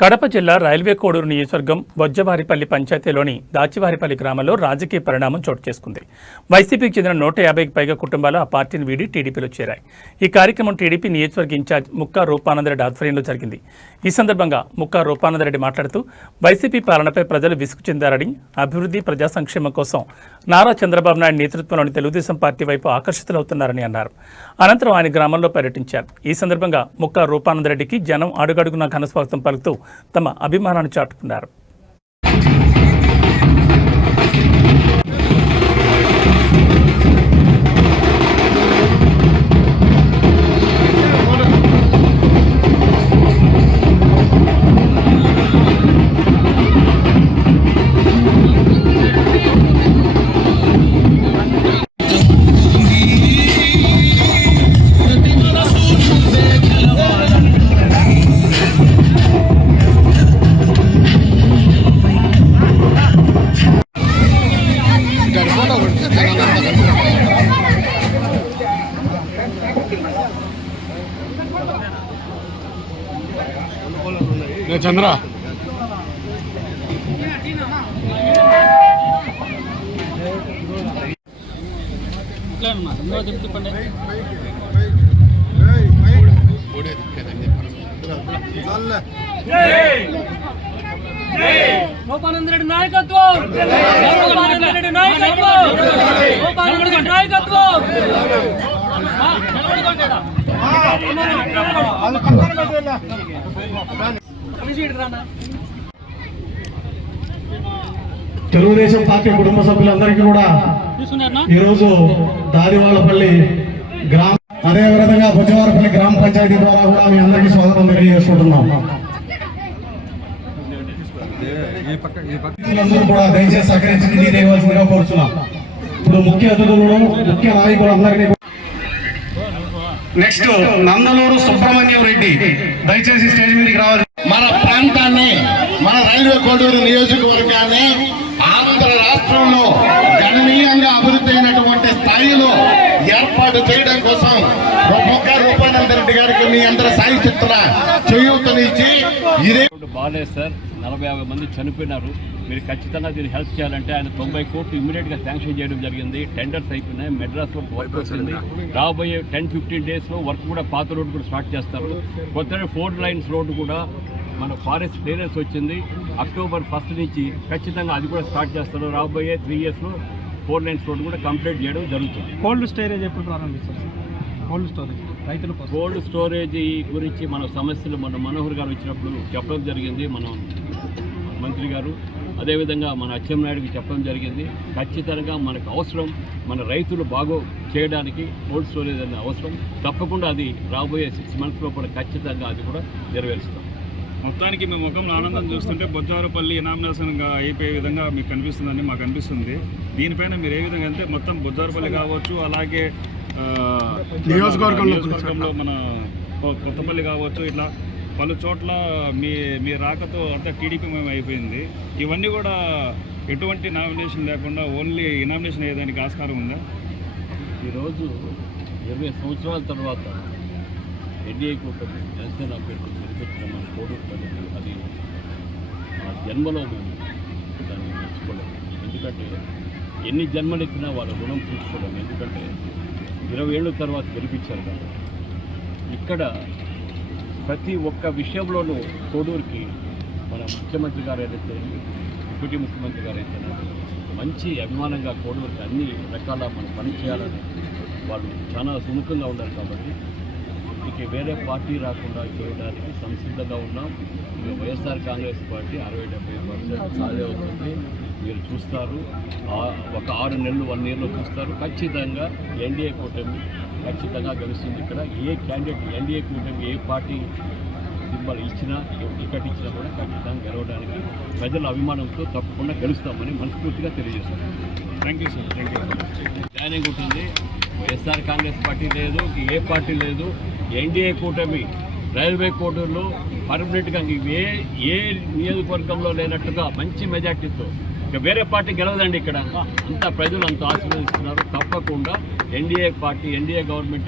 కడప జిల్లా రైల్వే కోడూరు నియోజకవర్గం బొజ్జవారిపల్లి పంచాయతీలోని దాచివారిపల్లి గ్రామంలో రాజకీయ పరిణామం చోటు చేసుకుంది. వైసీపీకి చెందిన నూట యాభైకి పైగా కుటుంబాలు ఆ పార్టీని వీడి టీడీపీలో చేరాయి. ఈ కార్యక్రమం టీడీపీ నియోజకవర్గ ఇన్ఛార్జ్ ముక్కా రూపానందరెడ్డి ఆధ్వర్యంలో జరిగింది. ఈ సందర్భంగా ముక్కా రూపానందరెడ్డి మాట్లాడుతూ వైసీపీ పాలనపై ప్రజలు విసుగు చెందారని అభివృద్ధి ప్రజా సంక్షేమం కోసం నారా చంద్రబాబు నాయుడు నేతృత్వంలోని తెలుగుదేశం పార్టీ వైపు ఆకర్షితులవుతున్నారని అన్నారు. అనంతరం ఆయన గ్రామంలో పర్యటించారు. ఈ సందర్భంగా ముక్కా రూపానందరెడ్డికి జనం అడుగడుగున ఘనస్వాగతం పలుకుతూ తమ అభిమానాన్ని చాటుకున్నారు. చంద్ర గోపానంద రెడ్డి నాయకత్వం గోపానంద రెడ్డి నాయకత్వం గోపానంద రెడ్డి. తెలుగుదేశం పార్టీ కుటుంబ సభ్యులందరికీ కూడా తీసుకున్నారనా ఈ రోజు దారివాళ్ళపల్లి గ్రామ అదే విధంగా బుజవారపల్లి గ్రామ పంచాయతీ ద్వారా కూడా మీ అందరికీ స్వాగతం తెలియజేసుకుంటున్నాం. కూడా దయచేసి సహకరించి నీ చేయవలసిందిగా కోరుచున్నాం. ఇప్పుడు ముఖ్య అతిథులను ముఖ్య నాయకులు అందరినీ నెక్స్ట్ నందలూరు సుబ్రహ్మణ్యం రెడ్డి దయచేసి స్టేజ్ మీదకి రావాలి. మన ప్రాంతాన్ని మన రైల్వే కోడూరు నియోజకవర్గాన్ని ఆంధ్ర రాష్ట్రంలో గణనీయంగా అభివృద్ధి అయినటువంటి స్థాయిలో ఏర్పాటు చేయడం కోసం మొక్క రూపానంద రెడ్డి గారికి మీ అందరి సాయి చిత్ర చేయూతనిచ్చి ఇదే బాగాలేదు సార్. నలభై యాభై మంది చనిపోయినారు. మీరు ఖచ్చితంగా దీన్ని హెల్ప్ చేయాలంటే ఆయన తొంభై కోట్లు ఇమీడియట్గా శాంక్షన్ చేయడం జరిగింది. టెండర్స్ అయిపోయినాయి. మెడ్రాస్ వర్క్ వర్క్ వచ్చింది. రాబోయే టెన్ ఫిఫ్టీన్ డేస్లో వర్క్ కూడా పాత రోడ్డు కూడా స్టార్ట్ చేస్తారు. కొత్త ఫోర్ లైన్స్ రోడ్డు కూడా మన ఫారెస్ట్ క్లియరెన్స్ వచ్చింది. అక్టోబర్ ఫస్ట్ నుంచి ఖచ్చితంగా అది కూడా స్టార్ట్ చేస్తారు రాబోయే త్రీ ఇయర్స్లో ఫోర్ లైన్స్ రోడ్డు కూడా కంప్లీట్ చేయడం జరుగుతుంది. కోల్డ్ స్టోరేజ్ ఎప్పుడు ప్రారంభిస్తారు కోల్డ్ స్టోరేజ్ రైతుల కోల్డ్ స్టోరేజ్ గురించి మన సమస్యలు మన మనోహర్ గారు వచ్చినప్పుడు చెప్పడం జరిగింది. మనం మంత్రి గారు అదేవిధంగా మన అచ్చెన్నాయుడికి చెప్పడం జరిగింది. ఖచ్చితంగా మనకు అవసరం మన రైతులు బాగో చేయడానికి కోల్డ్ స్టోరేజ్ అనే అవసరం. తప్పకుండా అది రాబోయే సిక్స్ మంత్స్లో కూడా ఖచ్చితంగా అది కూడా నెరవేరుస్తాం. మొత్తానికి మీ ముఖంలో ఆనందం చూస్తుంటే బొజ్జారపల్లి నామినేషన్ అయిపోయే విధంగా మీకు కనిపిస్తుందని మాకు అనిపిస్తుంది. దీనిపైన మీరు ఏ విధంగా అంటే మొత్తం బొజ్జారపల్లి కావచ్చు అలాగే నియోజకవర్గంలో మన కొత్తపల్లి కావచ్చు ఇట్లా పలు చోట్ల మీ మీ రాకతో అంతా టీడీపీ మేము అయిపోయింది. ఇవన్నీ కూడా ఎటువంటి నామినేషన్ లేకుండా ఓన్లీ నామినేషన్ అయ్యేదానికి ఆస్కారం ఉందా? ఈరోజు ఇరవై సంవత్సరాల తర్వాత ఎన్డీఏ కూటమి జనసేన అభ్యర్థి గెలిపించిన మన కోడూరు అది ఆ జన్మలో మేము దాన్ని మెచ్చుకోలేము ఎందుకంటే ఎన్ని జన్మలు ఎత్తినా వాళ్ళ రుణం తీర్చుకోలేము ఎందుకంటే ఇరవై ఏళ్ళ తర్వాత గెలిపించారు కాబట్టి. ఇక్కడ ప్రతి ఒక్క విషయంలోనూ కోడూరుకి మన ముఖ్యమంత్రి గారు ఏదైతే డిప్యూటీ ముఖ్యమంత్రి గారు అయితే మంచి అభిమానంగా కోడూరుకి అన్ని రకాల మనం పని చేయాలని వాళ్ళు చాలా సుముఖంగా ఉన్నారు కాబట్టి ఇక వేరే పార్టీ రాకుండా చేయడానికి సంసిద్ధంగా ఉన్నాం. ఇక వైఎస్ఆర్ కాంగ్రెస్ పార్టీ అరవై డెబ్బై పర్సెంట్ సాధే అవుతుంది. మీరు చూస్తారు. ఒక ఆరు నెలలు వన్ ఇయర్లో చూస్తారు. ఖచ్చితంగా ఎన్డీఏ కూటమి ఖచ్చితంగా గెలుస్తుంది ఇక్కడ. ఏ క్యాండిడేట్ ఎన్డీఏ కూటమి ఏ పార్టీ సింబల్ ఇచ్చినా టికెట్ ఇచ్చినా కూడా ఖచ్చితంగా గెలవడానికి ప్రజల అభిమానంతో తప్పకుండా గెలుస్తామని మనస్ఫూర్తిగా తెలియజేస్తాం thank you sir thank you joining ఉంటుంది. వైఎస్ఆర్ కాంగ్రెస్ పార్టీ లేదు ఏ పార్టీ లేదు. ఎన్డీఏ కూటమి రైల్వే కోటూరులో పర్మనెంట్గా ఏ ఏ నియోజకవర్గంలో లేనట్టుగా మంచి మెజార్టీతో ఇక వేరే పార్టీ గెలవదండి ఇక్కడ. అంతా ప్రజలు అంత ఆశీర్వదిస్తున్నారు. తప్పకుండా ఎన్డీఏ పార్టీ ఎన్డీఏ గవర్నమెంట్